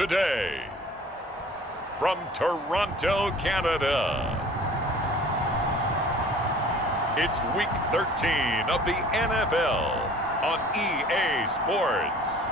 Today, from Toronto, Canada, it's Week 13 of the NFL on EA Sports.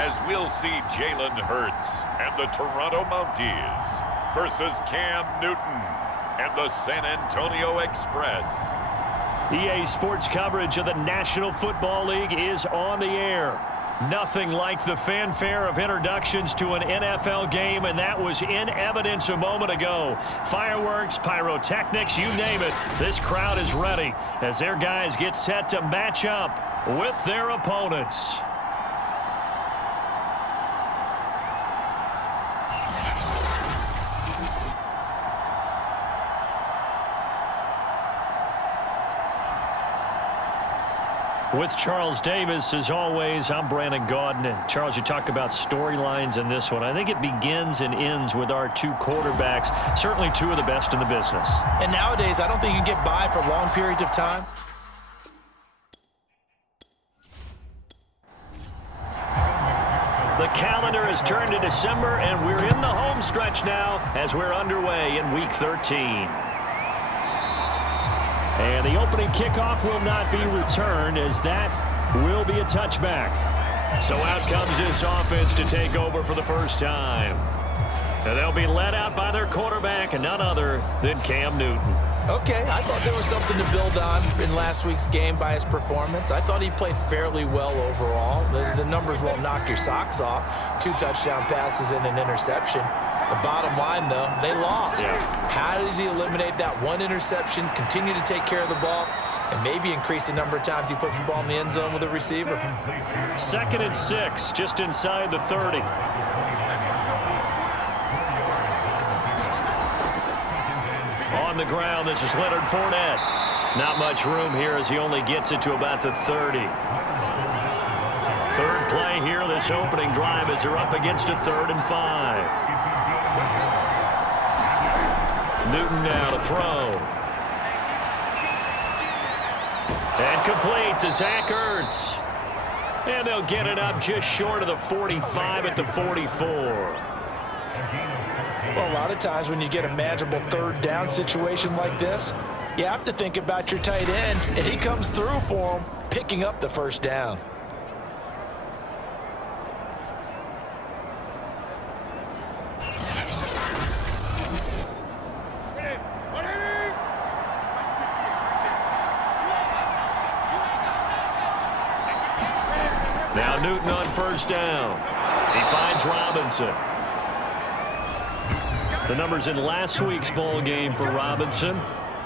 As we'll see Jalen Hurts and the Toronto Mounties versus Cam Newton and the San Antonio Express. EA Sports coverage of the National Football League is on the air. Nothing like the fanfare of introductions to an NFL game, and that was in evidence a moment ago. Fireworks, pyrotechnics, you name it. This crowd is ready as their guys get set to match up with their opponents. With Charles Davis, as always, I'm Brandon Gaudin. Charles, you talk about storylines in this one. I think it begins and ends with our two quarterbacks, certainly two of the best in the business. And nowadays, I don't think you can get by for long periods of time. The calendar has turned to December, and we're in the home stretch now as we're underway in Week 13. And the opening kickoff will not be returned, as that will be a touchback. So out comes this offense to take over for the first time. And they'll be led out by their quarterback, and none other than Cam Newton. Okay, I thought there was something to build on in last week's game by his performance. I thought he played fairly well overall. The numbers won't knock your socks off. 2 touchdown passes and an interception. The bottom line, though, they lost. Yeah. How does he eliminate that one interception, continue to take care of the ball, and maybe increase the number of times he puts the ball in the end zone with a receiver? 2nd and 6, just inside the 30. On the ground, this is Leonard Fournette. Not much room here as he only gets it to about the 30. Third play here, this opening drive, as they're up against a 3rd and 5. Newton now to throw. And complete to Zach Ertz. And they'll get it up just short of the 45 at the 44. Well, a lot of times when you get a manageable 3rd down situation like this, you have to think about your tight end, and he comes through for him, picking up the 1st down. Now Newton on 1st down. He finds Robinson. The numbers in last week's ball game for Robinson.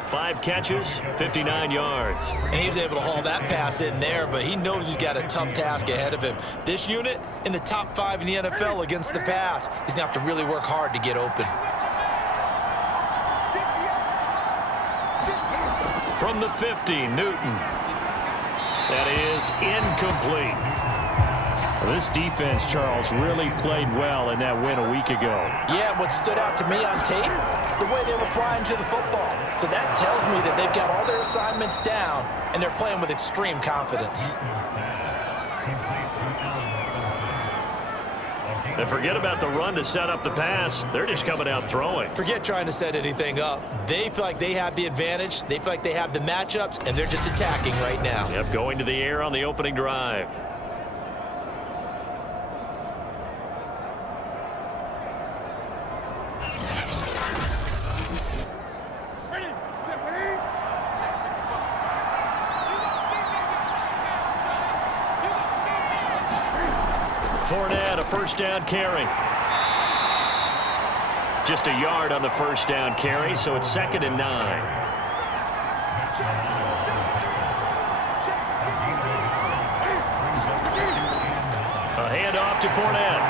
5 catches, 59 yards. And he was able to haul that pass in there, but he knows he's got a tough task ahead of him. This unit in the top 5 in the NFL against the pass. He's going to have to really work hard to get open. From the 50, Newton. That is incomplete. This defense, Charles, really played well in that win a week ago. Yeah, what stood out to me on tape, the way they were flying to the football. So that tells me that they've got all their assignments down, and they're playing with extreme confidence. And forget about the run to set up the pass. They're just coming out throwing. Forget trying to set anything up. They feel like they have the advantage. They feel like they have the matchups, and they're just attacking right now. Yep, going to the air on the opening drive. Fournette, a 1st down carry. Just a yard on the 1st down carry, so it's 2nd and 9. A handoff to Fournette.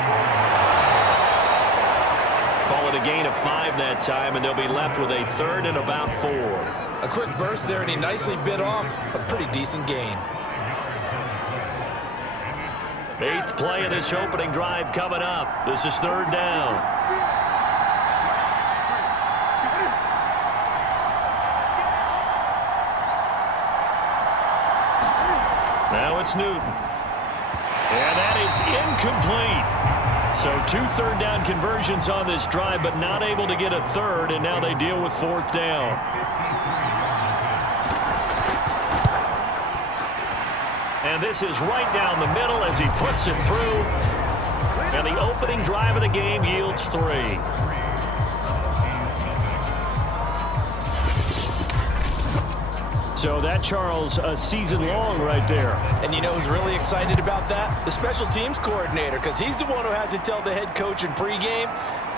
Call it a gain of 5 that time, and they'll be left with a 3rd and about 4. A quick burst there, and he nicely bit off a pretty decent gain. 8th play of this opening drive coming up. This is 3rd down. Now it's Newton. And that is incomplete. So 2 third down conversions on this drive, but not able to get a 3rd, and now they deal with 4th down. And this is right down the middle as he puts it through. And the opening drive of the game yields 3. So that, Charles, a season long right there. And you know who's really excited about that? The special teams coordinator, because he's the one who has to tell the head coach in pregame,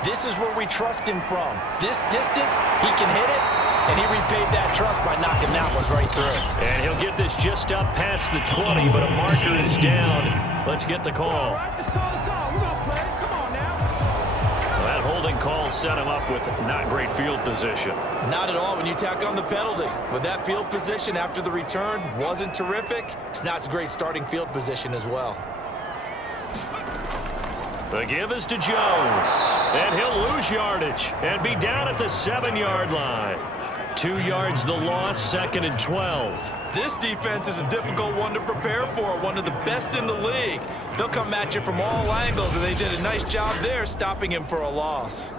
this is where we trust him from. This distance, he can hit it, and he repaid that trust by knocking that one right through. And he'll get this just up past the 20, but a marker is down. Let's get the call. That holding call set him up with not great field position. Not at all when you tack on the penalty. With that field position after the return wasn't terrific, it's not a great starting field position as well. The give is to Jones, and he'll lose yardage and be down at the 7-yard line. 2 yards the loss, 2nd and 12. This defense is a difficult one to prepare for, one of the best in the league. They'll come at you from all angles, and they did a nice job there stopping him for a loss.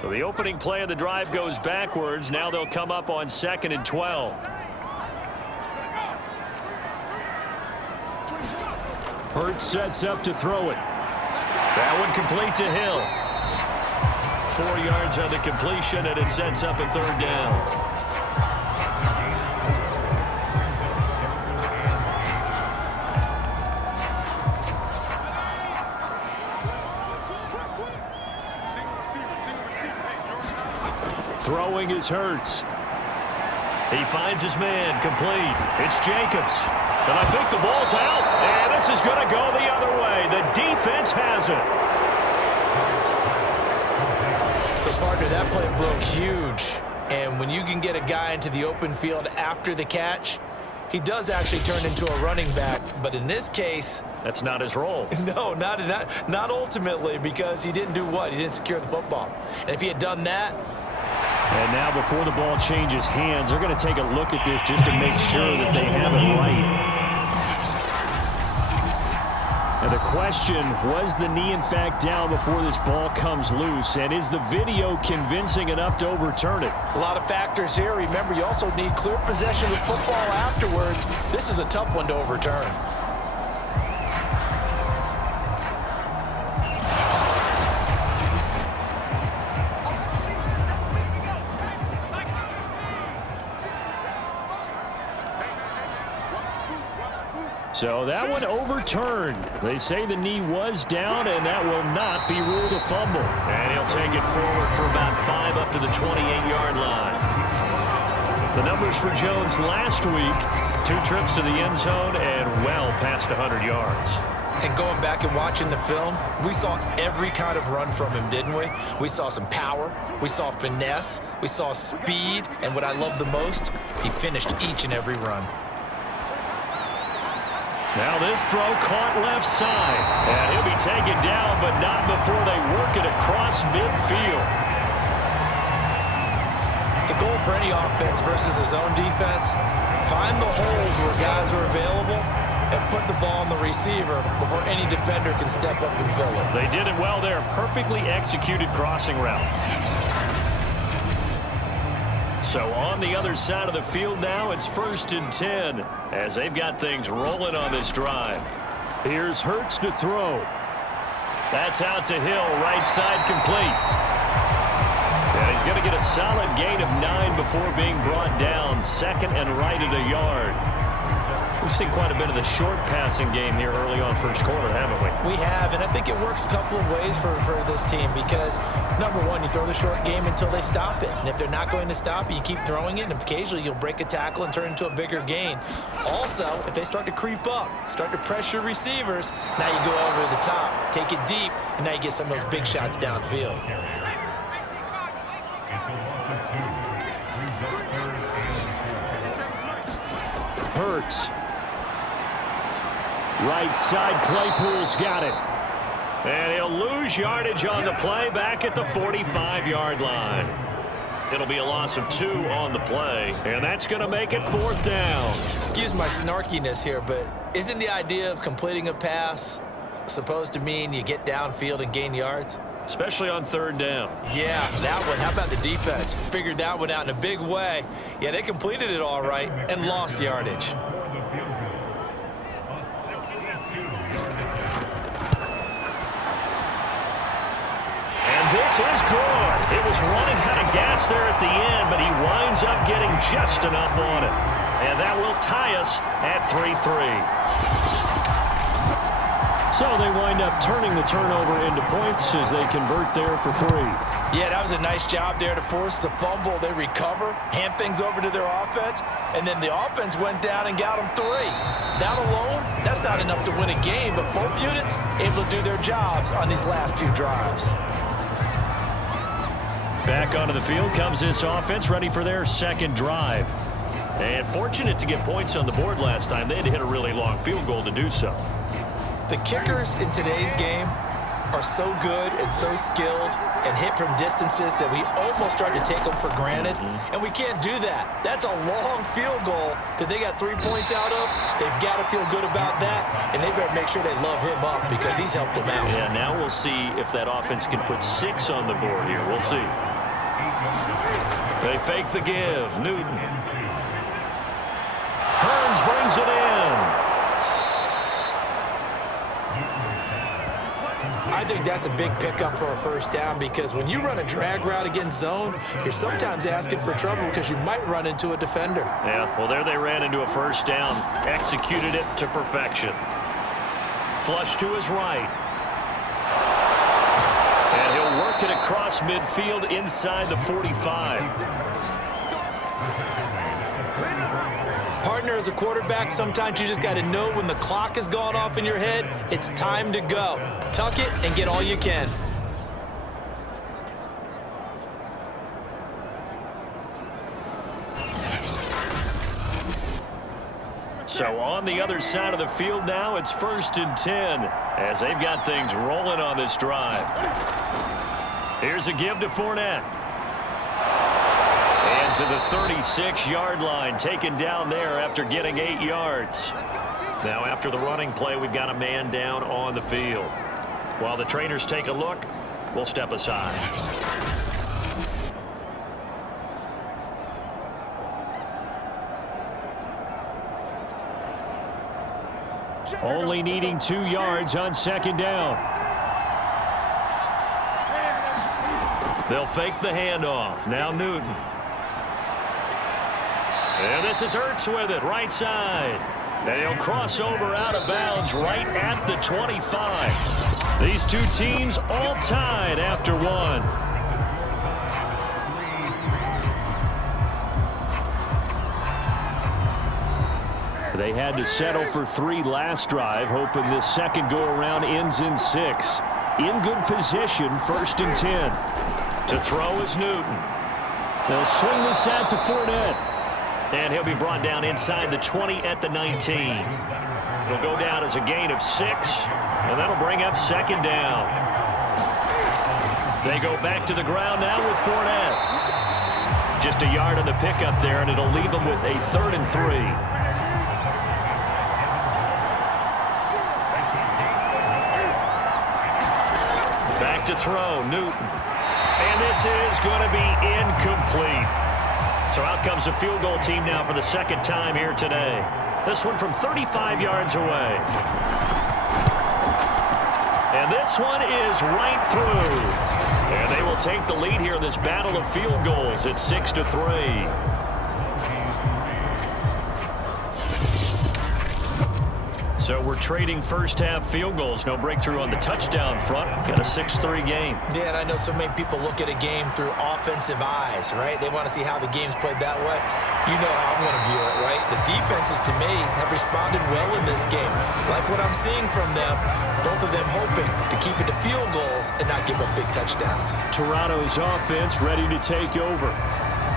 So the opening play of the drive goes backwards. Now they'll come up on 2nd and 12. Hurts sets up to throw it. That one complete to Hill. 4 yards on the completion, and it sets up a 3rd down. Throwing is Hurts. He finds his man, complete. It's Jacobs. And I think the ball's out. And this is going to go the other way. The defense has it. So, partner, that play broke huge. And when you can get a guy into the open field after the catch, he does actually turn into a running back. But in this case, that's not his role. No, not ultimately, because he didn't do what? He didn't secure the football. And if he had done that, and now before the ball changes hands, they're going to take a look at this just to make sure that they have it right. And the question, was the knee in fact down before this ball comes loose? And is the video convincing enough to overturn it? A lot of factors here. Remember, you also need clear possession of football afterwards. This is a tough one to overturn. So that one overturned. They say the knee was down, and that will not be ruled a fumble. And he'll take it forward for about 5 up to the 28-yard line. The numbers for Jones last week, 2 trips to the end zone and well past 100 yards. And going back and watching the film, we saw every kind of run from him, didn't we? We saw some power, we saw finesse, we saw speed, and what I love the most, he finished each and every run. Now this throw caught left side. And he'll be taken down, but not before they work it across midfield. The goal for any offense versus his own defense, find the holes where guys are available and put the ball on the receiver before any defender can step up and fill it. They did it well there. Perfectly executed crossing route. So on the other side of the field now, it's 1st and 10 as they've got things rolling on this drive. Here's Hurts to throw. That's out to Hill, right side complete. And he's going to get a solid gain of 9 before being brought down, 2nd and right at a yard. We've seen quite a bit of the short passing game here early on first quarter, haven't we? We have, and I think it works a couple of ways for this team because, number one, you throw the short game until they stop it. And if they're not going to stop it, you keep throwing it, and occasionally you'll break a tackle and turn it into a bigger gain. Also, if they start to creep up, start to pressure receivers, now you go over the top, take it deep, and now you get some of those big shots downfield. Hurts. Right side, Claypool's got it. And he'll lose yardage on the play back at the 45-yard line. It'll be a loss of 2 on the play, and that's going to make it 4th down. Excuse my snarkiness here, but isn't the idea of completing a pass supposed to mean you get downfield and gain yards? Especially on 3rd down. Yeah, that one. How about the defense? Figured that one out in a big way. Yeah, they completed it all right and lost yardage. This is good. It was running kind of gas there at the end, but he winds up getting just enough on it. And that will tie us at 3-3. So they wind up turning the turnover into points as they convert there for 3. Yeah, that was a nice job there to force the fumble. They recover, hand things over to their offense, and then the offense went down and got them 3. That alone, that's not enough to win a game, but both units able to do their jobs on these last 2 drives. Back onto the field comes this offense, ready for their 2nd drive. And fortunate to get points on the board last time. They had to hit a really long field goal to do so. The kickers in today's game are so good and so skilled and hit from distances that we almost start to take them for granted. And we can't do that. That's a long field goal that they got 3 points out of. They've got to feel good about that, and they better make sure they love him up because he's helped them out. Yeah, now we'll see if that offense can put 6 on the board here. We'll see. They fake the give. Newton. Hearns brings it in. I think that's a big pickup for a 1st down because when you run a drag route against zone, you're sometimes asking for trouble because you might run into a defender. Yeah, well, there they ran into a 1st down. Executed it to perfection. Flush to his right. And he'll work it across midfield inside the 45. Partner, as a quarterback, sometimes you just got to know when the clock has gone off in your head, it's time to go. Tuck it and get all you can. So on the other side of the field now, it's 1st and 10 as they've got things rolling on this drive. Here's a give to Fournette. And to the 36-yard line, taken down there after getting 8 yards. Now after the running play, we've got a man down on the field. While the trainers take a look, we'll step aside. Only needing 2 yards on 2nd down. They'll fake the handoff. Now Newton. And this is Hurts with it, right side. And he'll cross over out of bounds right at the 25. These 2 teams all tied after 1. They had to settle for 3 last drive, hoping this 2nd go-around ends in 6. In good position, 1st and 10. To throw is Newton. They'll swing this out to Fournette. And he'll be brought down inside the 20 at the 19. He'll go down as a gain of 6, and that'll bring up 2nd down. They go back to the ground now with Fournette. Just a yard on the pickup there, and it'll leave them with a 3rd and 3. Back to throw, Newton. And this is going to be incomplete. So out comes a field goal team now for the 2nd time here today. This one from 35 yards away. And this one is right through. And they will take the lead here in this battle of field goals at 6-3. So we're trading first-half field goals. No breakthrough on the touchdown front. Got a 6-3 game. Yeah, and I know so many people look at a game through offensive eyes, right? They want to see how the game's played that way. You know how I'm going to view it, right? The defenses, to me, have responded well in this game. Like what I'm seeing from them, both of them hoping to keep it to field goals and not give up big touchdowns. Toronto's offense ready to take over.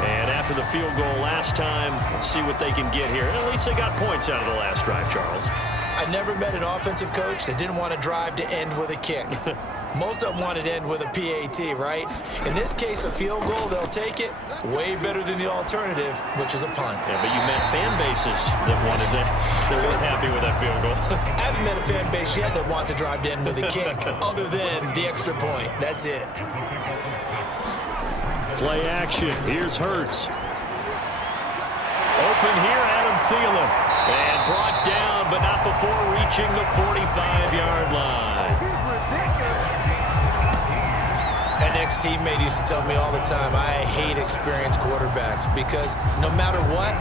And after the field goal last time, let's see what they can get here. At least they got points out of the last drive, Charles. I never met an offensive coach that didn't want to drive to end with a kick. Most of them wanted to end with a PAT, right? In this case, a field goal, they'll take it. Way better than the alternative, which is a punt. Yeah, but you met fan bases that wanted that. They weren't happy with that field goal. I haven't met a fan base yet that wants to drive to end with a kick, other than the extra point. That's it. Play action. Here's Hurts. Open here, Adam Thielen. And brought down, but not before reaching the 45-yard line. An ex-teammate used to tell me all the time, I hate experienced quarterbacks because no matter what,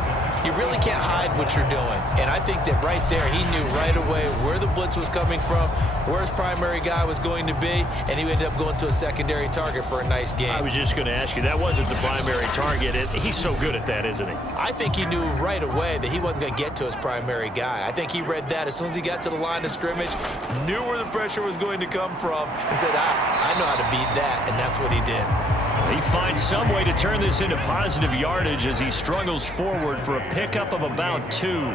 you really can't hide what you're doing. And I think that right there, he knew right away where the blitz was coming from, where his primary guy was going to be, and he ended up going to a secondary target for a nice game. I was just going to ask you, that wasn't the primary target. He's so good at that, isn't he? I think he knew right away that he wasn't going to get to his primary guy. I think he read that as soon as he got to the line of scrimmage, knew where the pressure was going to come from, and said, I know how to beat that, and that's what he did. He finds some way to turn this into positive yardage as he struggles forward for a pickup of about 2.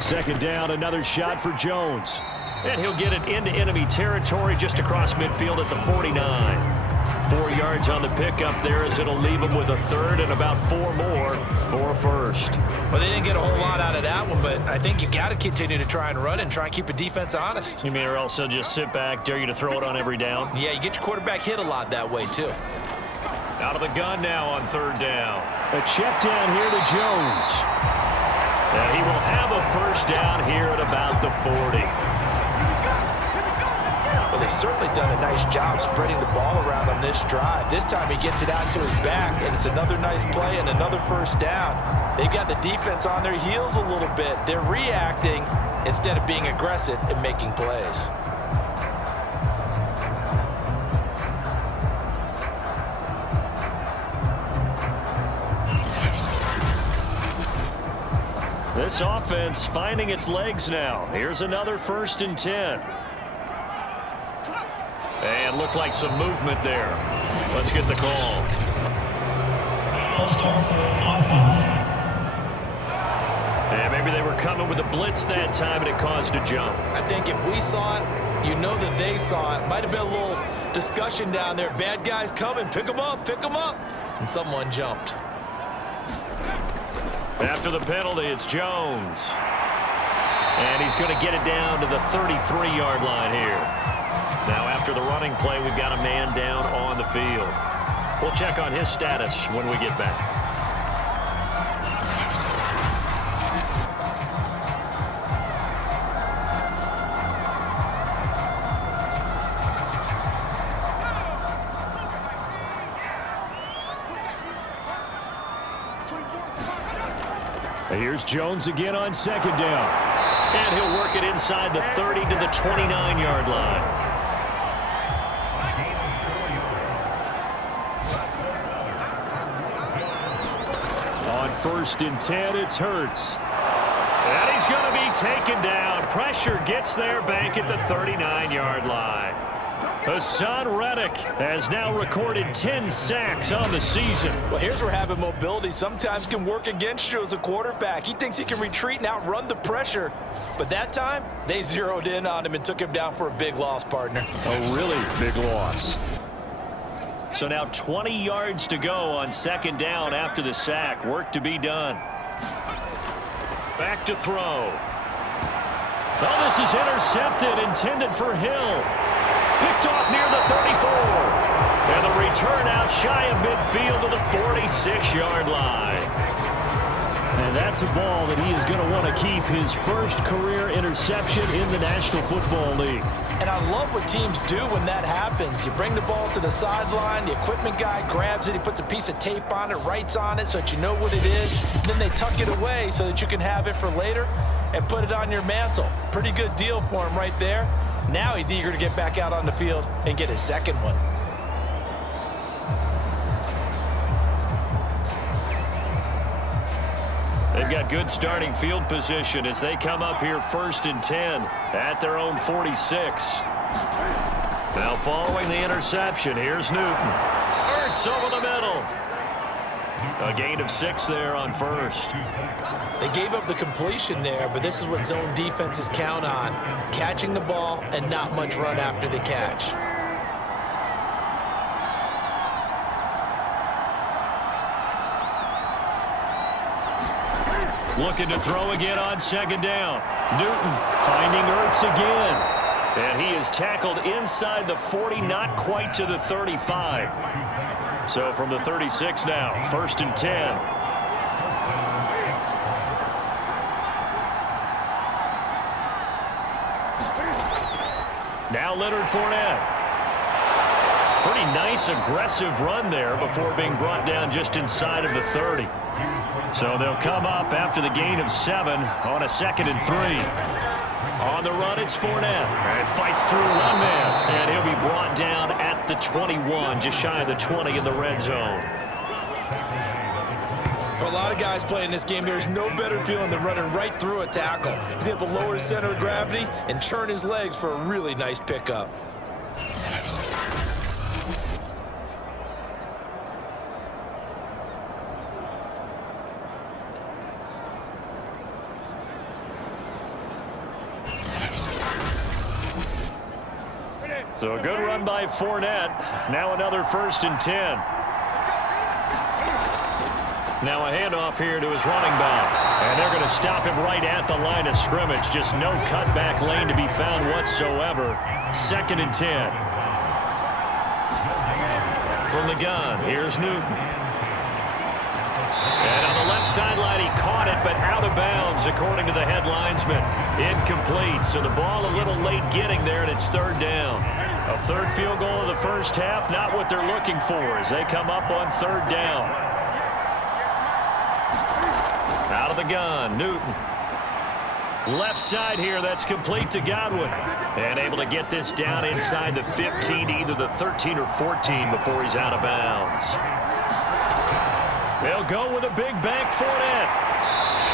Second down, another shot for Jones. And he'll get it into enemy territory just across midfield at the 49. 4 yards on the pickup there as it'll leave him with a third and about 4 more for a first. Well, they didn't get a whole lot out of that one, but I think you got to continue to try and run and try and keep a defense honest. You mean or else they'll just sit back, dare you to throw it on every down? Yeah, you get your quarterback hit a lot that way, too. Out of the gun now on third down. A check down here to Jones. And he will have a first down here at about the 40. Well, they've certainly done a nice job spreading the ball around on this drive. This time he gets it out to his back, and it's another nice play and another first down. They've got the defense on their heels a little bit. They're reacting instead of being aggressive and making plays. This offense finding its legs now. Here's another 1st and 10. And looked like some movement there. Let's get the call. And maybe they were coming with a blitz that time and it caused a jump. I think if we saw it, you know that they saw it. Might have been a little discussion down there. Bad guys coming. Pick them up. Pick them up. And someone jumped. After the penalty, it's Jones. And he's going to get it down to the 33-yard line here. Now, after the running play, we've got a man down on the field. We'll check on his status when we get back. Here's Jones again on second down. And he'll work it inside the 30 to the 29-yard line. On 1st and 10, it's Hurts. And he's going to be taken down. Pressure gets there back at the 39-yard line. Hassan Reddick has now recorded 10 sacks on the season. Well, here's where having mobility sometimes can work against you as a quarterback. He thinks he can retreat and outrun the pressure. But that time, they zeroed in on him and took him down for a big loss, partner. A really big loss. So now 20 yards to go on second down after the sack. Work to be done. Back to throw. Oh, this is intercepted, intended for Hill. Picked off near the 34. And the return out shy of midfield to the 46-yard line. And that that's a ball that he is going to want to keep, his first career interception in the National Football League. And I love what teams do when that happens. You bring the ball to the sideline, the equipment guy grabs it, he puts a piece of tape on it, writes on it so that you know what it is, and then they tuck it away so that you can have it for later and put it on your mantle. Pretty good deal for him right there. Now he's eager to get back out on the field and get his second one. They've got good starting field position as they come up here 1st and 10 at their own 46. Now following the interception, here's Newton. Hurts over the middle. A gain of 6 there on first. They gave up the completion there, but this is what zone defenses count on. Catching the ball and not much run after the catch. Looking to throw again on 2nd down. Newton finding Ertz again. And he is tackled inside the 40, not quite to the 35. So from the 36 now, 1st and 10. Now Leonard Fournette. Pretty nice, aggressive run there before being brought down just inside of the 30. So they'll come up after the gain of 7 on a 2nd and 3. On the run, it's Fournette. And fights through one man. And he'll be brought down at the 21, just shy of the 20 in the red zone. For a lot of guys playing this game, there's no better feeling than running right through a tackle. He's able to lower his center of gravity and churn his legs for a really nice pickup. So a good run by Fournette. Now another 1st and 10. Now a handoff here to his running back. And they're going to stop him right at the line of scrimmage. Just no cutback lane to be found whatsoever. 2nd and 10. From the gun, here's Newton. And on the left sideline, he caught it, but out of bounds, according to the head linesman. Incomplete, so the ball a little late getting there, and it's 3rd down. A 3rd field goal of the first half, not what they're looking for as they come up on 3rd down. Out of the gun, Newton. Left side here, that's complete to Godwin. And able to get this down inside the 15 to either the 13 or 14 before he's out of bounds. They'll go with a big bank Fournette.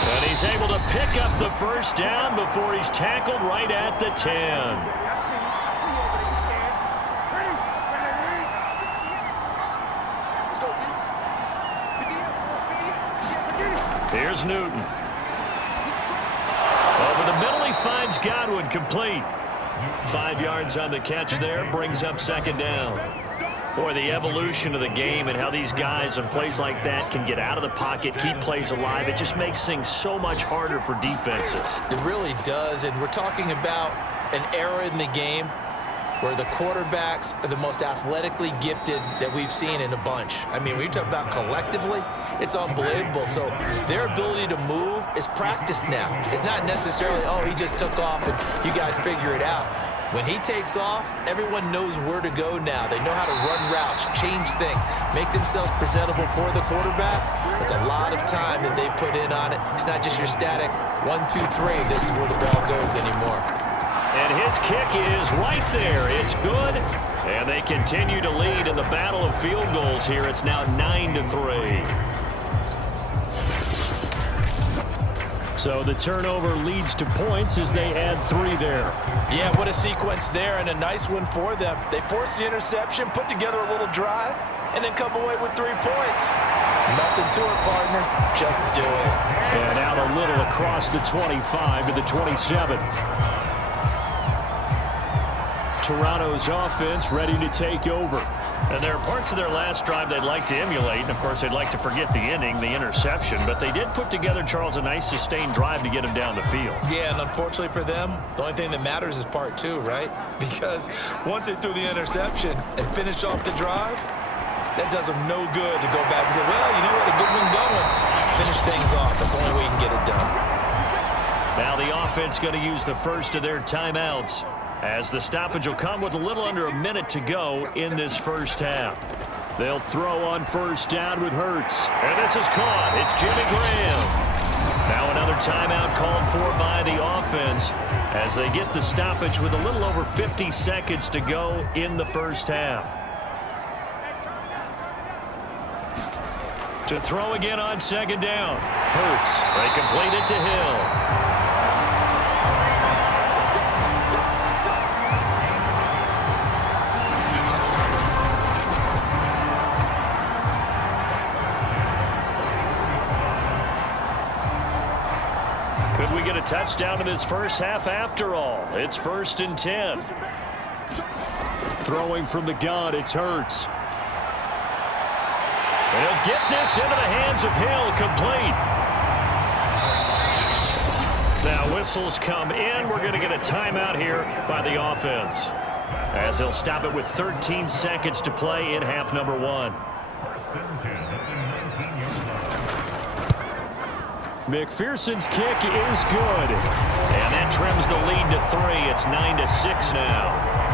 And he's able to pick up the 1st down before he's tackled right at the 10. Here's Newton. Over the middle, he finds Godwin, complete. 5 yards on the catch there, brings up 2nd down. Boy, the evolution of the game and how these guys in plays like that can get out of the pocket, keep plays alive, it just makes things so much harder for defenses. It really does, and we're talking about an era in the game where the quarterbacks are the most athletically gifted that we've seen in a bunch. I mean, when you talk about collectively, it's unbelievable. So their ability to move is practiced now. It's not necessarily, oh, he just took off and you guys figure it out. When he takes off, everyone knows where to go now. They know how to run routes, change things, make themselves presentable for the quarterback. It's a lot of time that they put in on it. It's not just your static 1, 2, 3. This is where the ball goes anymore. And his kick is right there. It's good. And they continue to lead in the battle of field goals here. It's now 9-3. So the turnover leads to points as they add 3 there. Yeah, what a sequence there, and a nice one for them. They force the interception, put together a little drive, and then come away with 3 points. Nothing to it, partner. Just do it. And out a little across the 25 to the 27. Toronto's offense ready to take over. And there are parts of their last drive they'd like to emulate. And, of course, they'd like to forget the ending, the interception. But they did put together, Charles, a nice sustained drive to get him down the field. Yeah, and unfortunately for them, the only thing that matters is part 2, right? Because once they threw the interception and finished off the drive, that does them no good to go back and say, well, you know what, a good one going. Finish things off. That's the only way you can get it done. Now the offense going to use the first of their timeouts, as the stoppage will come with a little under a minute to go in this first half. They'll throw on first down with Hurts. And this is caught. It's Jimmy Graham. Now another timeout called for by the offense as they get the stoppage with a little over 50 seconds to go in the first half. To throw again on second down. Hurts. They complete it to Hill. Could we get a touchdown in this first half after all? It's 1st and 10. Throwing from the gun, it's Hurts. He'll get this into the hands of Hill, complete. Now whistles come in. We're going to get a timeout here by the offense, as he'll stop it with 13 seconds to play in half number 1. McPherson's kick is good. And that trims the lead to 3. It's 9-6 now.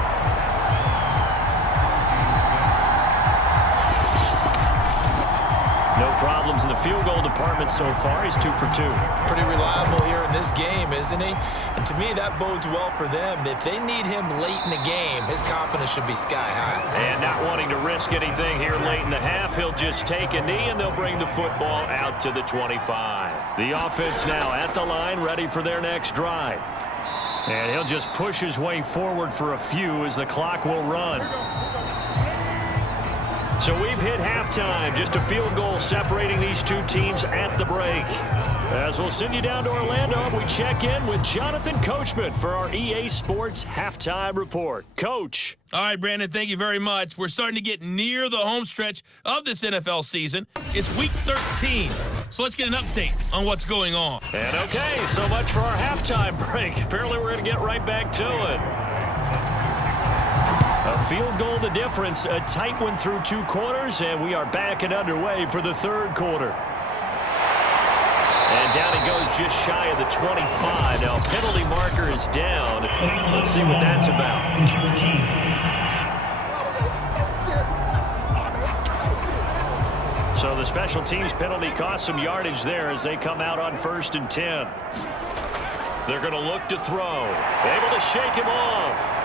No problems in the field goal department so far. He's 2 for 2. Pretty reliable here in this game, isn't he? And to me, that bodes well for them. If they need him late in the game, his confidence should be sky high. And not wanting to risk anything here late in the half, he'll just take a knee, and they'll bring the football out to the 25. The offense now at the line, ready for their next drive. And he'll just push his way forward for a few as the clock will run. So we've hit halftime. Just a field goal separating these two teams at the break. As we'll send you down to Orlando, we check in with Jonathan Coachman for our EA Sports Halftime Report. Coach. All right, Brandon, thank you very much. We're starting to get near the home stretch of this NFL season. It's Week 13, so let's get an update on what's going on. And okay, so much for our halftime break. Apparently we're going to get right back to it. A field goal the difference, a tight one through 2 quarters, and we are back and underway for the 3rd quarter. And down he goes just shy of the 25. Now penalty marker is down. Let's see what that's about. So the special teams penalty cost some yardage there as they come out on 1st and 10. They're going to look to throw. Able to shake him off.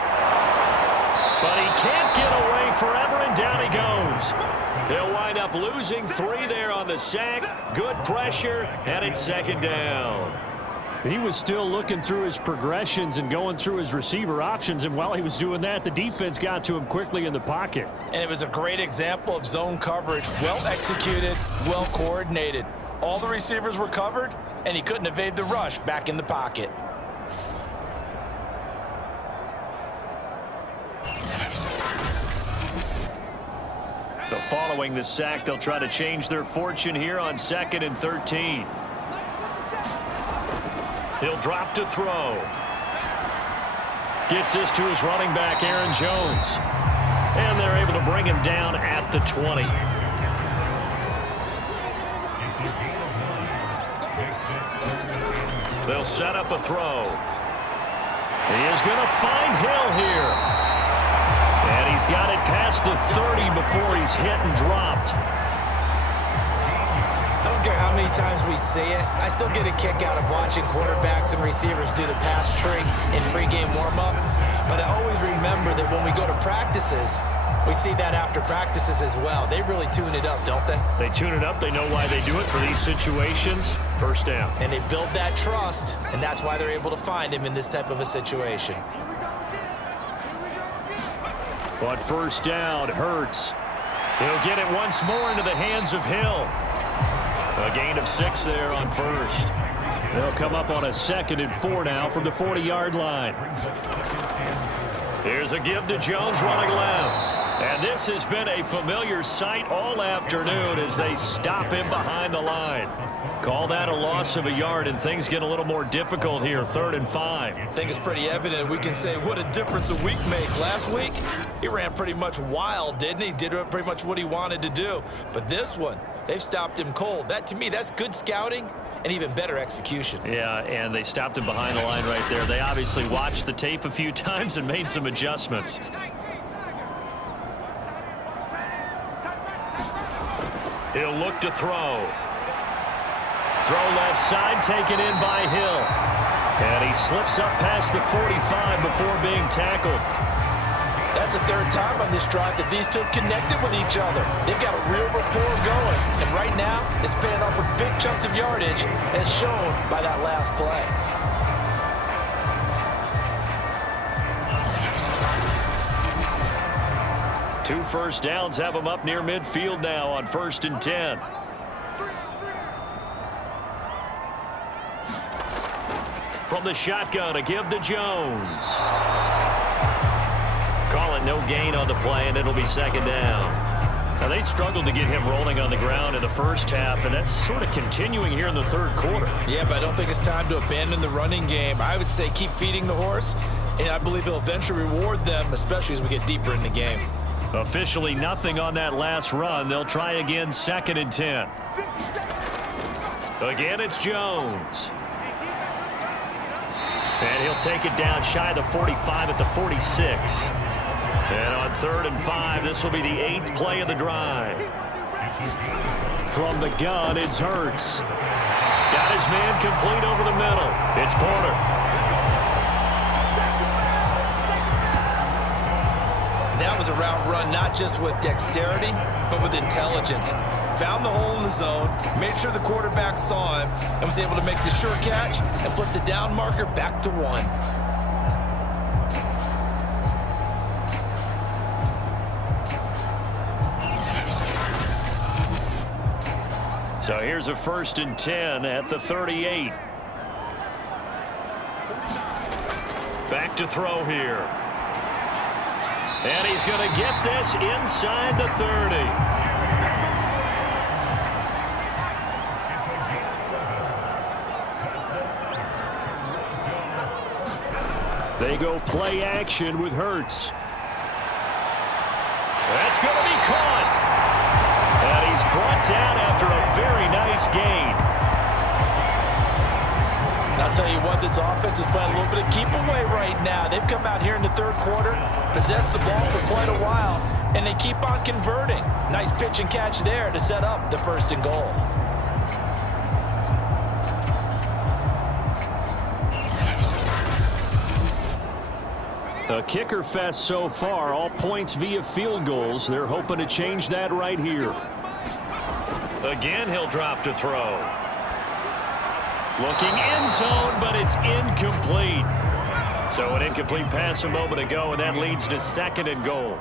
But he can't get away forever, and down he goes. He'll wind up losing 3 there on the sack. Good pressure, and it's 2nd down. He was still looking through his progressions and going through his receiver options, and while he was doing that, the defense got to him quickly in the pocket. And it was a great example of zone coverage. Well executed, well coordinated. All the receivers were covered, and he couldn't evade the rush back in the pocket. So following the sack, they'll try to change their fortune here on 2nd and 13. He'll drop to throw. Gets this to his running back, Aaron Jones. And they're able to bring him down at the 20. They'll set up a throw. He is going to find Hill here. And he's got it past the 30 before he's hit and dropped. I don't care how many times we see it. I still get a kick out of watching quarterbacks and receivers do the pass tree in pregame warm-up. But I always remember that when we go to practices, we see that after practices as well. They really tune it up, don't they? They tune it up. They know why they do it for these situations. 1st down. And they build that trust, and that's why they're able to find him in this type of a situation. On 1st down, Hurts. He'll get it once more into the hands of Hill. A gain of 6 there on 1st. They'll come up on a 2nd and 4 now from the 40-yard line. Here's a give to Jones running left. And this has been a familiar sight all afternoon as they stop him behind the line. Call that a loss of a yard, and things get a little more difficult here, 3rd and 5. I think it's pretty evident. We can say what a difference a week makes. Last week, he ran pretty much wild, didn't he? Did pretty much what he wanted to do. But this one, They've stopped him cold. That, to me, that's good scouting and even better execution. Yeah, and they stopped him behind the line right there. They obviously watched the tape a few times and made some adjustments. He'll look to throw. Throw left side, taken in by Hill. And he slips up past the 45 before being tackled. That's the third time on this drive that these two have connected with each other. They've got a real rapport going. And right now, it's paying off with big chunks of yardage, as shown by that last play. 2 first downs have them up near midfield now on 1st and 10. From the shotgun, a give to Jones. Call it no gain on the play, and it'll be 2nd down. Now, they struggled to get him rolling on the ground in the first half, and that's sort of continuing here in the 3rd quarter. Yeah, but I don't think it's time to abandon the running game. I would say keep feeding the horse, and I believe he'll eventually reward them, especially as we get deeper in the game. Officially nothing on that last run. They'll try again, 2nd and 10. Again, it's Jones. And he'll take it down shy of the 45 at the 46. And on 3rd and 5, this will be the 8th play of the drive. From the gun, it's Hurts. Got his man complete over the middle. It's Porter. That was a route run not just with dexterity, but with intelligence. Found the hole in the zone, made sure the quarterback saw him, and was able to make the sure catch and flip the down marker back to 1. So here's a 1st and 10 at the 38. Back to throw here. And he's going to get this inside the 30. They go play action with Hurts. That's going to be caught. And he's brought down after a very nice gain. I'll tell you what, this offense is playing a little bit of keep away right now. They've come out here in the 3rd quarter, possessed the ball for quite a while, and they keep on converting. Nice pitch and catch there to set up the 1st and goal. A kicker fest so far, all points via field goals. They're hoping to change that right here. Again, he'll drop to throw. Looking end zone, but it's incomplete. So an incomplete pass a moment ago, and that leads to 2nd and goal.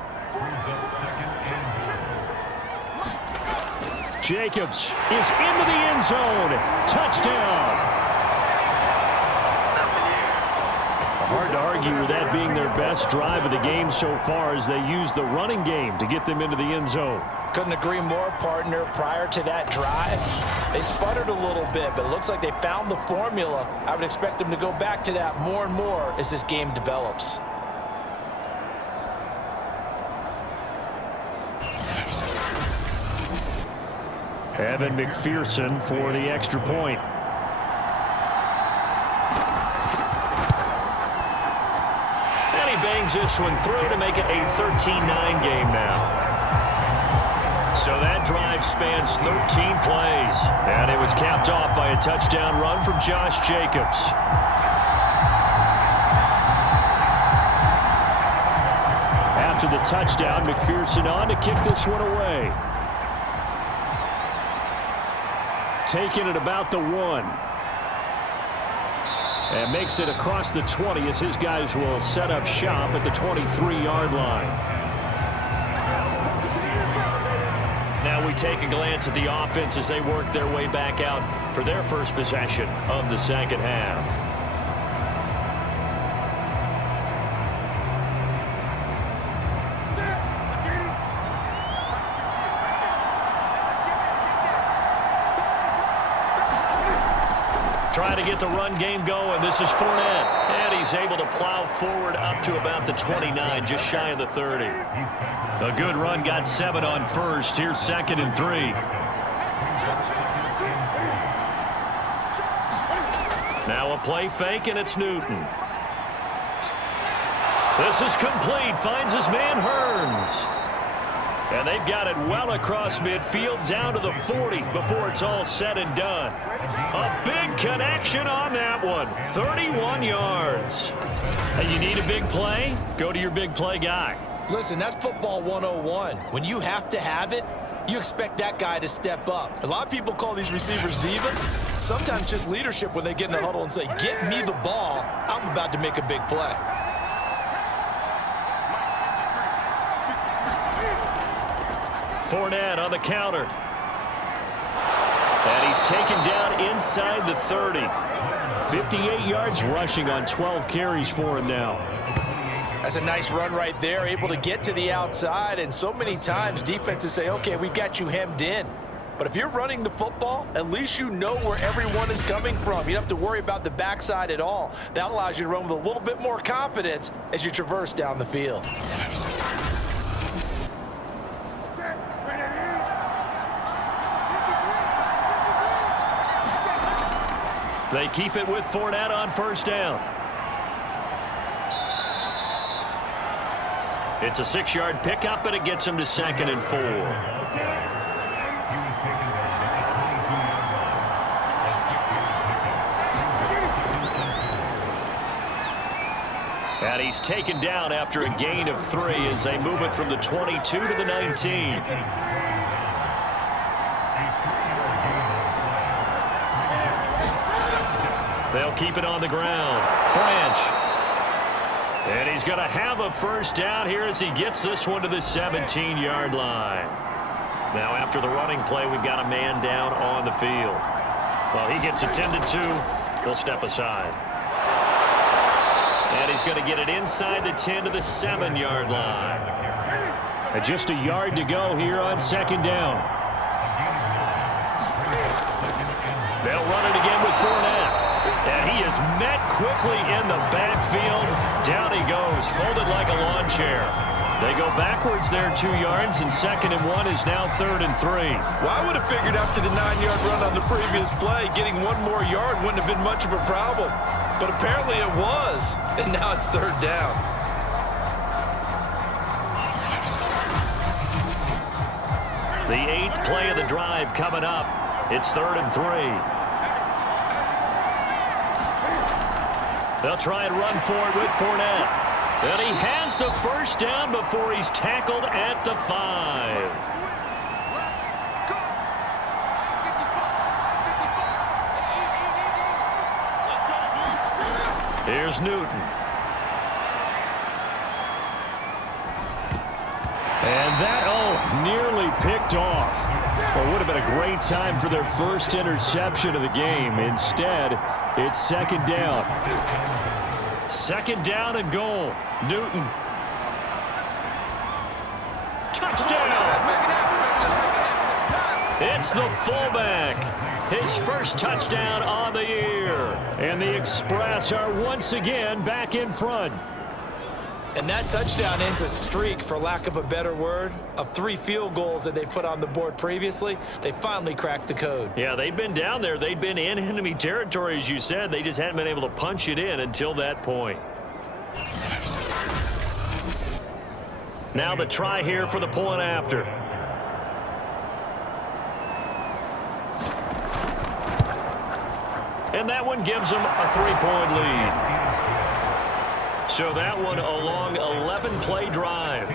Jacobs is into the end zone. Touchdown. Hard to argue with that being their best drive of the game so far as they use the running game to get them into the end zone. Couldn't agree more, partner. Prior to that drive, they sputtered a little bit, but it looks like they found the formula. I would expect them to go back to that more and more as this game develops. Evan McPherson for the extra point. And he bangs this one through to make it a 13-9 game now. So that drive spans 13 plays. And it was capped off by a touchdown run from Josh Jacobs. After the touchdown, McPherson on to kick this one away. Taking it about the 1. And makes it across the 20 as his guys will set up shop at the 23-yard line. Now we take a glance at the offense as they work their way back out for their first possession of the 2nd half. Trying to get the run game going. This is Fournette. And he's able to plow forward up to about the 29, just shy of the 30. A good run, got 7 on first. Here's 2nd and 3. Now a play fake, and it's Newton. This is complete. Finds his man Hearns. And they've got it well across midfield down to the 40 before it's all said and done. A big connection on that one. 31 yards. Hey, you need a big play? Go to your big play guy. Listen, that's football 101. When you have to have it, you expect that guy to step up. A lot of people call these receivers divas. Sometimes just leadership when they get in the huddle and say, get me the ball. I'm about to make a big play. Fournette on the counter. And he's taken down inside the 30. 58 yards rushing on 12 carries for him now. That's a nice run right there, able to get to the outside. And so many times defenses say, okay, we've got you hemmed in. But if you're running the football, at least you know where everyone is coming from. You don't have to worry about the backside at all. That allows you to run with a little bit more confidence as you traverse down the field. They keep it with Fournette on first down. It's a 6-yard pickup, and it gets him to 2nd and 4. And he's taken down after a gain of 3 as they move it from the 22 to the 19. They'll keep it on the ground. Branch. And he's going to have a first down here as he gets this one to the 17-yard line. Now after the running play, we've got a man down on the field. Well, he gets attended to. We'll step aside. And he's going to get it inside the 10 to the 7-yard line. And just a yard to go here on 2nd down. They'll run it again with Fournette. And he is met quickly in the backfield. Down he goes, folded like a lawn chair. They go backwards there 2 yards, and 2nd and 1 is now 3rd and 3. Well, I would have figured after the 9-yard run on the previous play, getting 1 more yard wouldn't have been much of a problem. But apparently it was, and now it's 3rd down. The 8th play of the drive coming up. It's 3rd and 3. They'll try and run for it with Fournette. And he has the first down before he's tackled at the 5. Here's Newton. And that, nearly picked off. Well, it would have been a great time for their first interception of the game. Instead, it's 2nd down. 2nd down and goal. Newton. Touchdown! It's the fullback. His first touchdown on the year. And the Express are once again back in front. And that touchdown ends a streak, for lack of a better word, of 3 field goals that they put on the board previously. They finally cracked the code. Yeah, they've been down there. They've been in enemy territory, as you said. They just hadn't been able to punch it in until that point. Now the try here for the point after. And that one gives them a 3-point lead. So that one a long 11-play drive.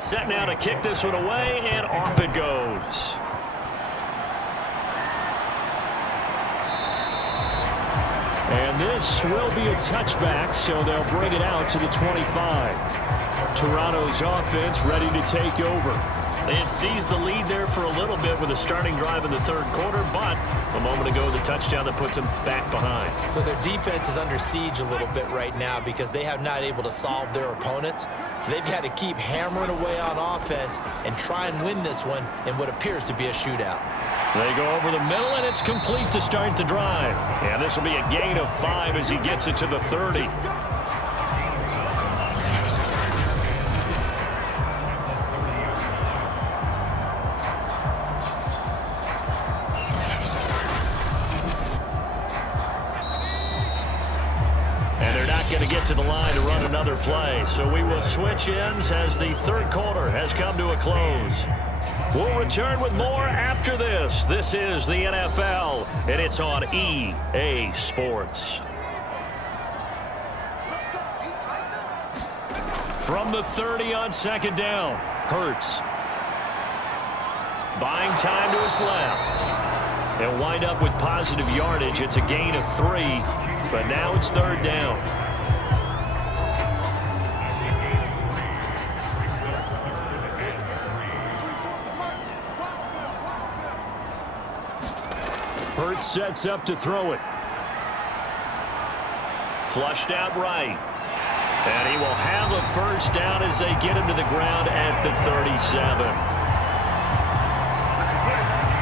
Set now to kick this one away, and off it goes. And this will be a touchback, so they'll bring it out to the 25. Toronto's offense ready to take over. They had seized the lead there for a little bit with a starting drive in the 3rd quarter, but a moment ago, the touchdown that puts them back behind. So their defense is under siege a little bit right now because they have not able to solve their opponents. So they've got to keep hammering away on offense and try and win this one in what appears to be a shootout. They go over the middle, and it's complete to start the drive. And this will be a gain of 5 as he gets it to the 30. the line to run another play. So we will switch ends as the third quarter has come to a close. We'll return with more after this. This is the NFL, and it's on EA Sports. From the 30 on second down, Hurts. Buying time to his left. He'll wind up with positive yardage. It's a gain of 3, but now it's third down. Hurts sets up to throw it. Flushed out right. And he will have a first down as they get him to the ground at the 37.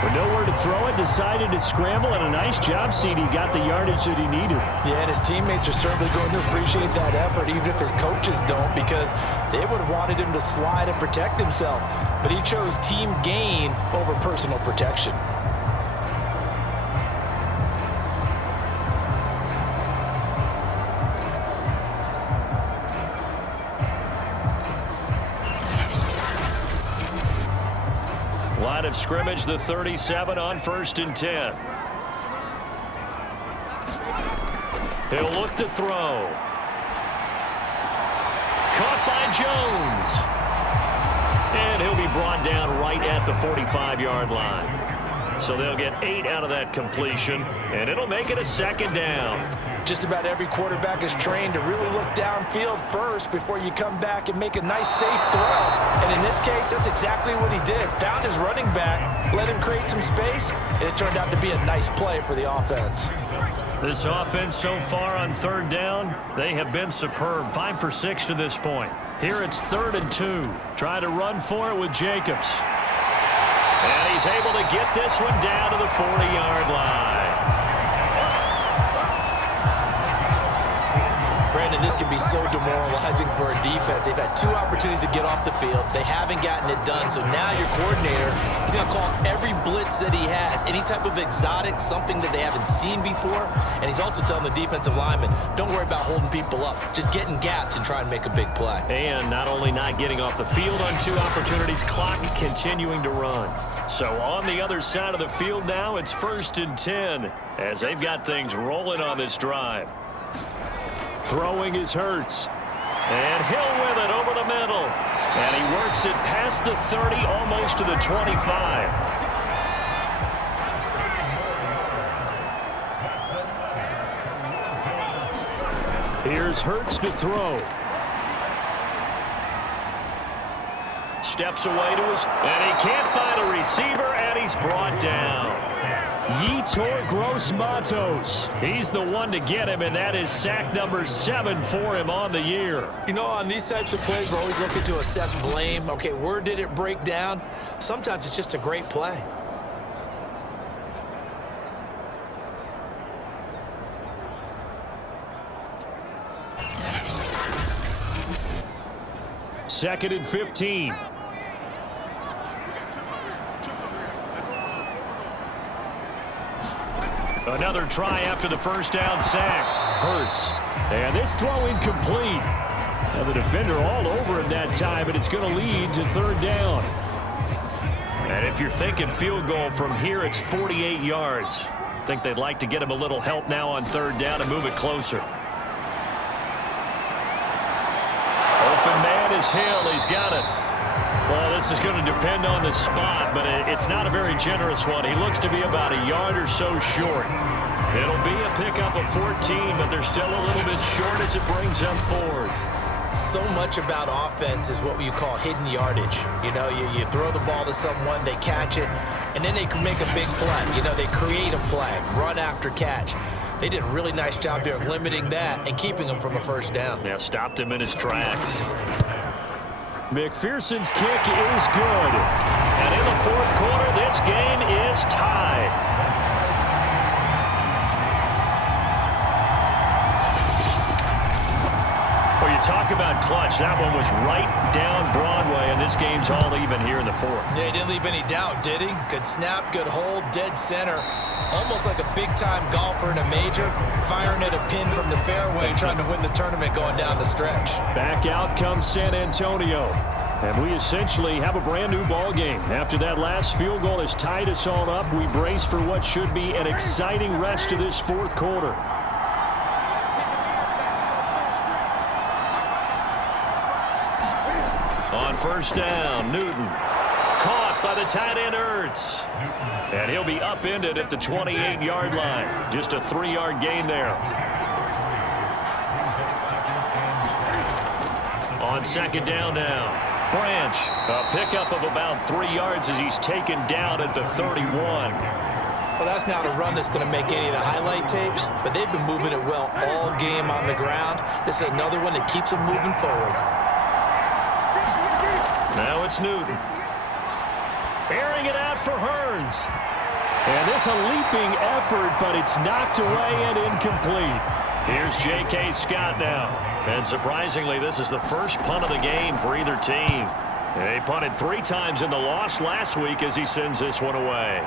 With nowhere to throw it, decided to scramble, and a nice job, CD. Got the yardage that he needed. Yeah, and his teammates are certainly going to appreciate that effort, even if his coaches don't, because they would have wanted him to slide and protect himself. But he chose team gain over personal protection. Line of scrimmage, the 37 on 1st and 10. He'll look to throw. Caught by Jones. And he'll be brought down right at the 45-yard line. So they'll get 8 out of that completion, and it'll make it a second down. Just about every quarterback is trained to really look downfield first before you come back and make a nice, safe throw. And in this case, that's exactly what he did. Found his running back, let him create some space, and it turned out to be a nice play for the offense. This offense so far on third down, they have been superb. 5 for 6 to this point. Here it's 3rd and 2. Try to run for it with Jacobs. And he's able to get this one down to the 40-yard line. Brandon, this can be so demoralizing for a defense. They've had 2 opportunities to get off the field. They haven't gotten it done. So now your coordinator is going to call every blitz that he has, any type of exotic, something that they haven't seen before. And he's also telling the defensive lineman, don't worry about holding people up. Just get in gaps and try and make a big play. And not only not getting off the field on 2 opportunities, clock continuing to run. So on the other side of the field now, it's 1st and 10 as they've got things rolling on this drive. Throwing is Hurts. And Hill with it over the middle. And he works it past the 30, almost to the 25. Here's Hurts to throw. Steps away to his, and he can't find a receiver, and he's brought down. Yetur Gross-Matos. He's the one to get him, and that is sack number 7 for him on the year. You know, on these types of plays, we're always looking to assess blame. Okay, where did it break down? Sometimes it's just a great play. Second and 15. Another try after the first down sack. Hurts. And this throw incomplete. And the defender all over him that time, and it's going to lead to 3rd down. And if you're thinking field goal from here, it's 48 yards. I think they'd like to get him a little help now on 3rd down and move it closer. Open man is Hill. He's got it. Well, this is going to depend on the spot, but it's not a very generous one. He looks to be about a yard or so short. It'll be a pickup of 14, but they're still a little bit short as it brings up 4th. So much about offense is what you call hidden yardage. You know, you throw the ball to someone, they catch it, and then they can make a big play. You know, they create a play, run after catch. They did a really nice job there of limiting that and keeping him from a first down. Yeah, stopped him in his tracks. McPherson's kick is good. And in the 4th quarter, this game is tied. Well, you talk about clutch. That one was right down Broadway, and this game's all even here in the fourth. Yeah, he didn't leave any doubt, did he? Good snap, good hold, dead center. Almost like a big-time golfer in a major, firing at a pin from the fairway, trying to win the tournament going down the stretch. Back out comes San Antonio. And we essentially have a brand-new ball game. After that last field goal has tied us all up, we brace for what should be an exciting rest of this fourth quarter. On first down, Newton. Caught by the tight end, Ertz. And he'll be upended at the 28-yard line. Just a 3-yard gain there. On second down now, Branch. A pickup of about 3 yards as he's taken down at the 31. Well, that's not a run that's going to make any of the highlight tapes, but they've been moving it well all game on the ground. This is another one that keeps them moving forward. Now it's Newton. Airing it out for Hearns. And this a leaping effort, but it's knocked away and incomplete. Here's J.K. Scott now. And surprisingly, this is the first punt of the game for either team. They punted 3 times in the loss last week as he sends this one away.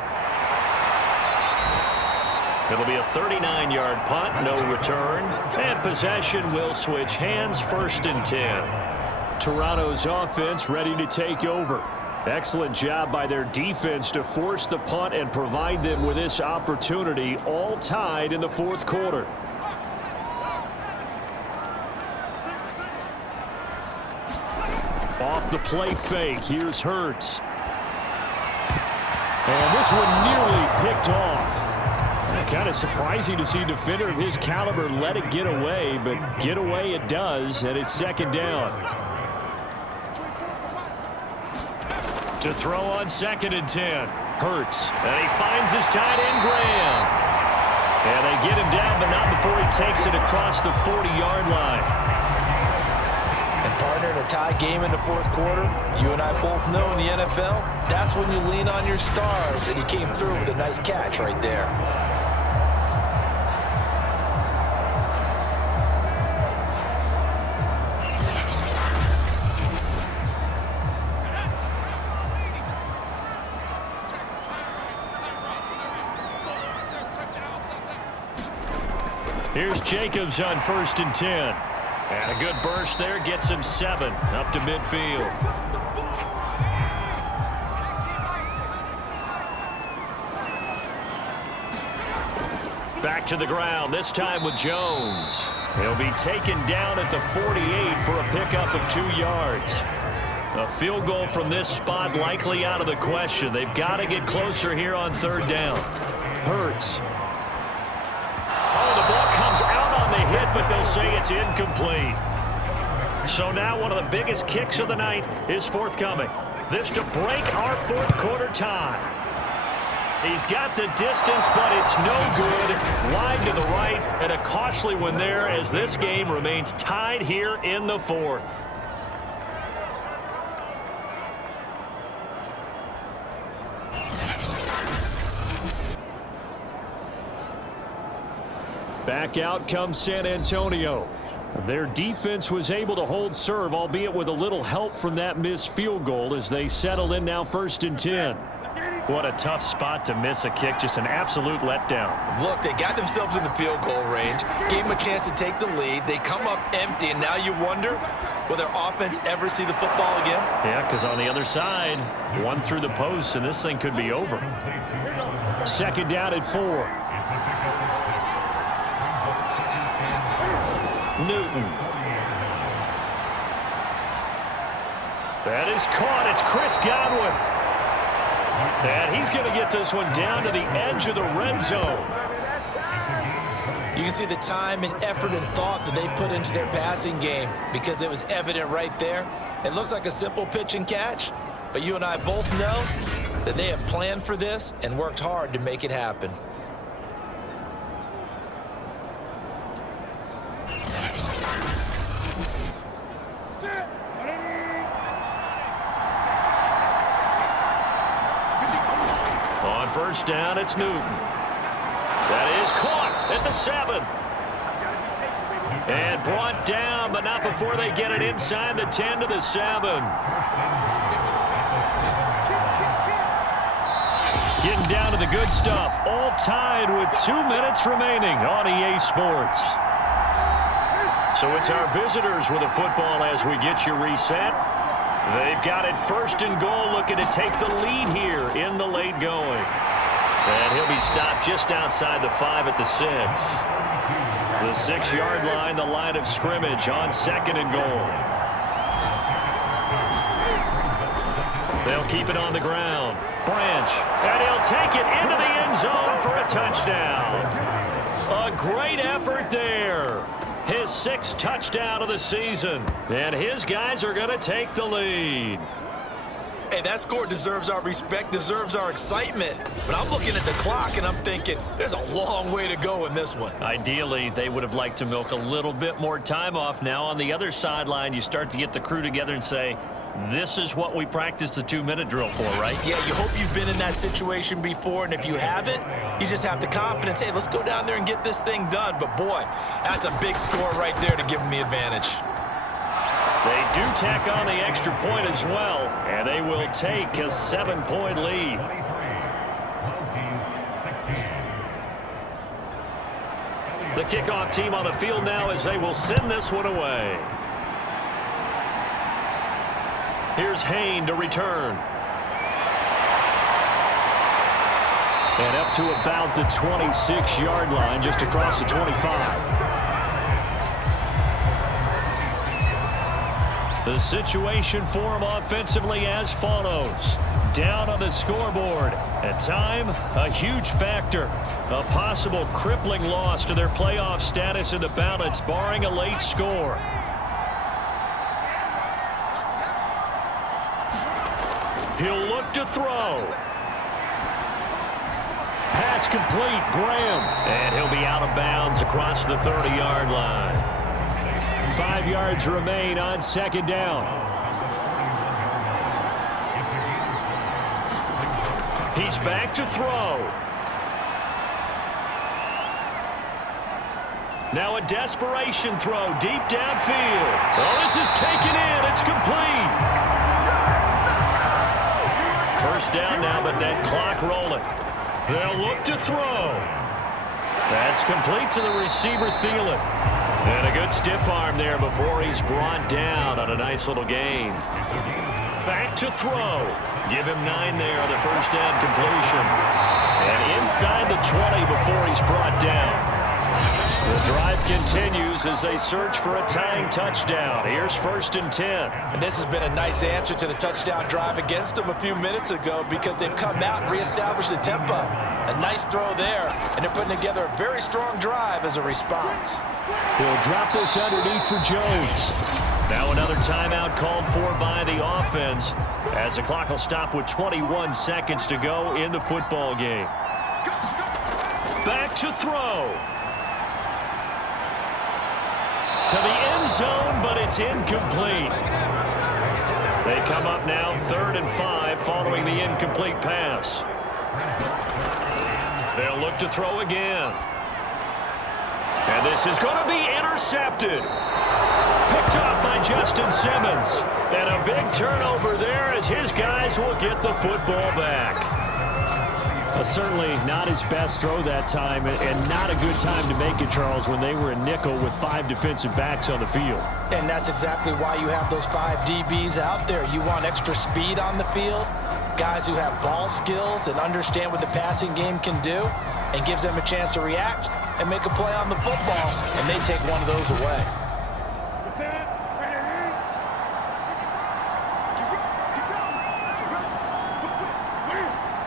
It'll be a 39-yard punt, no return. And possession will switch hands, 1st and 10. Toronto's offense ready to take over. Excellent job by their defense to force the punt and provide them with this opportunity, all tied in the fourth quarter. Off the play fake, here's Hurts. And this one nearly picked off. Kind of surprising to see a defender of his caliber let it get away, but get away it does, and it's second down. To throw on 2nd and 10. Hurts. And he finds his tight end, Graham. And they get him down, but not before he takes it across the 40-yard line. And partner, in a tie game in the fourth quarter, you and I both know in the NFL, that's when you lean on your stars, and he came through with a nice catch right there. Here's Jacobs on 1st and 10. And a good burst there gets him 7 up to midfield. Back to the ground, this time with Jones. He'll be taken down at the 48 for a pickup of 2 yards. A field goal from this spot likely out of the question. They've got to get closer here on 3rd down. Hurts. Out on the hit, but they'll say it's incomplete. So now one of the biggest kicks of the night is forthcoming. This to break our fourth quarter tie. He's got the distance, but it's no good. Wide to the right, and a costly one there as this game remains tied here in the fourth. Back out comes San Antonio. Their defense was able to hold serve, albeit with a little help from that missed field goal as they settle in now 1st and 10. What a tough spot to miss a kick. Just an absolute letdown. Look, they got themselves in the field goal range, gave them a chance to take the lead. They come up empty, and now you wonder, will their offense ever see the football again? Yeah, because on the other side, one through the post, and this thing could be over. 2nd down at 4. Newton. That is caught. It's Chris Godwin. And he's going to get this one down to the edge of the red zone. You can see the time and effort and thought that they put into their passing game because it was evident right there. It looks like a simple pitch and catch, but you and I both know that they have planned for this and worked hard to make it happen. On 1st down, it's Newton. That is caught at the 7. And brought down, but not before they get it inside the 10 to the 7. Getting down to the good stuff. All tied with 2 minutes remaining on EA Sports. So it's our visitors with the football as we get you reset. They've got it first and goal, looking to take the lead here in the late going. And he'll be stopped just outside the 5 at the 6. The 6-yard line, the line of scrimmage on second and goal. They'll keep it on the ground. Branch, and he'll take it into the end zone for a touchdown. A great effort there. His 6th touchdown of the season. And his guys are going to take the lead. Hey, that score deserves our respect, deserves our excitement. But I'm looking at the clock, and I'm thinking, there's a long way to go in this one. Ideally, they would have liked to milk a little bit more time off. Now, on the other sideline, you start to get the crew together and say, this is what we practiced the 2-minute drill for, right? Yeah, you hope you've been in that situation before, and if you haven't, you just have the confidence, hey, let's go down there and get this thing done. But, boy, that's a big score right there to give them the advantage. They do tack on the extra point as well, and they will take a 7-point lead. The kickoff team on the field now as they will send this one away. Here's Hain to return. And up to about the 26-yard line, just across the 25. The situation for him offensively as follows. Down on the scoreboard. At time, a huge factor. A possible crippling loss to their playoff status in the balance, barring a late score. He'll look to throw. Pass complete, Graham. And he'll be out of bounds across the 30-yard line. 5 yards remain on second down. He's back to throw. Now a desperation throw deep downfield. Oh, this is taken in. It's complete. First down now, but that clock rolling. They'll look to throw. That's complete to the receiver, Thielen. And a good stiff arm there before he's brought down on a nice little gain. Back to throw. Give him 9 there on the first down completion. And inside the 20 before he's brought down. The drive continues as they search for a tying touchdown. Here's 1st and 10. And this has been a nice answer to the touchdown drive against them a few minutes ago because they've come out and reestablished the tempo. A nice throw there, and they're putting together a very strong drive as a response. He'll drop this underneath for Jones. Now another timeout called for by the offense as the clock will stop with 21 seconds to go in the football game. Back to throw. To the end zone, but it's incomplete. They come up now 3rd and 5 following the incomplete pass. They'll look to throw again. And this is going to be intercepted. Picked off by Justin Simmons. And a big turnover there as his guys will get the football back. Certainly not his best throw that time, and not a good time to make it, Charles, when they were in nickel with 5 defensive backs on the field. And that's exactly why you have those 5 DBs out there. You want extra speed on the field, guys who have ball skills and understand what the passing game can do, and gives them a chance to react and make a play on the football, and they take one of those away.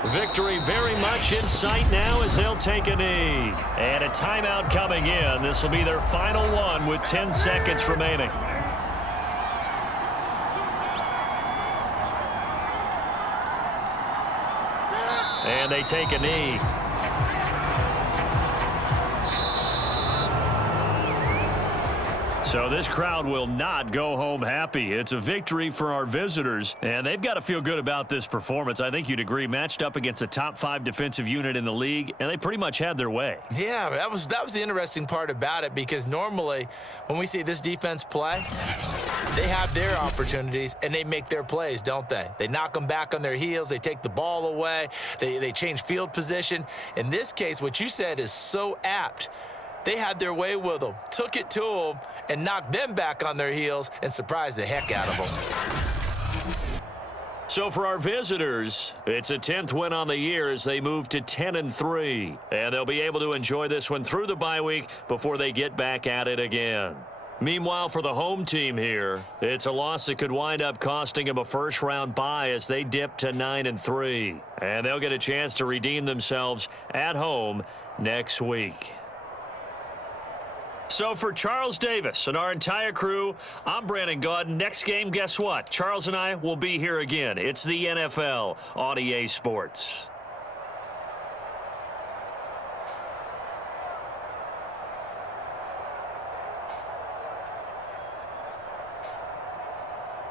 Victory very much in sight now as they'll take a knee. And a timeout coming in. This will be their final one with 10 seconds remaining. And they take a knee. So this crowd will not go home happy. It's a victory for our visitors, and they've got to feel good about this performance. I think you'd agree, matched up against a top 5 defensive unit in the league, and they pretty much had their way. Yeah, that was the interesting part about it, because normally when we see this defense play, they have their opportunities and they make their plays, don't they? They knock them back on their heels. They take the ball away. They change field position. In this case, what you said is so apt. They had their way with them, took it to them, and knocked them back on their heels and surprised the heck out of them. So for our visitors, it's a 10th win on the year as they move to 10-3. And they'll be able to enjoy this one through the bye week before they get back at it again. Meanwhile, for the home team here, it's a loss that could wind up costing them a first-round bye as they dip to 9-3. And they'll get a chance to redeem themselves at home next week. So for Charles Davis and our entire crew, I'm Brandon Gaudin. Next game, guess what? Charles and I will be here again. It's the NFL on EA Sports.